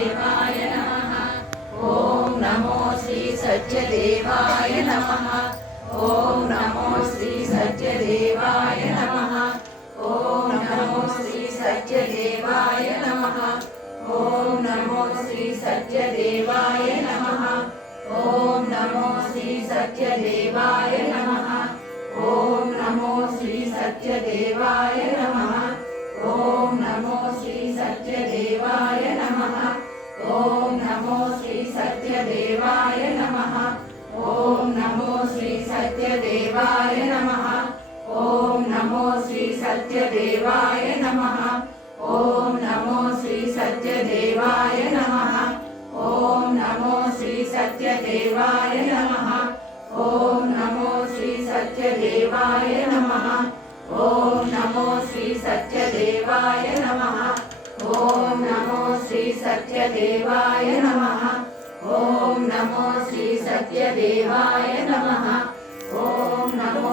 सत्यदेवाय नमः। ॐ नमो श्री सत्यदेवाय नमः। ॐ नमो श्री सत्यदेवाय नमः। ॐ नमो श्री सत्यदेवाय नमः। ॐ नमो श्री सत्यदेवाय नमः। ॐ नमो श्री सत्यदेवाय नमः। ॐ नमो श्री सत्यदेवाय नमः। ॐ नमो श्री सत्यदेवाय नमः। ॐ नमो श्री सत्यदेवाय नमः। ॐ नमो श्री सत्यदेवाय नमः। ॐ नमो श्री सत्यदेवाय नमः। ॐ नमो श्री सत्यदेवाय नमः। ॐ नमो श्री सत्यदेवाय नमः। ॐ नमो श्री सत्यदेवाय नमः। ॐ नमो श्री सत्यदेवाय नमः। ॐ नमो श्री सत्यदेवाय नमः। ॐ नमो श्री सत्यदेवाय नमः। ॐ नमो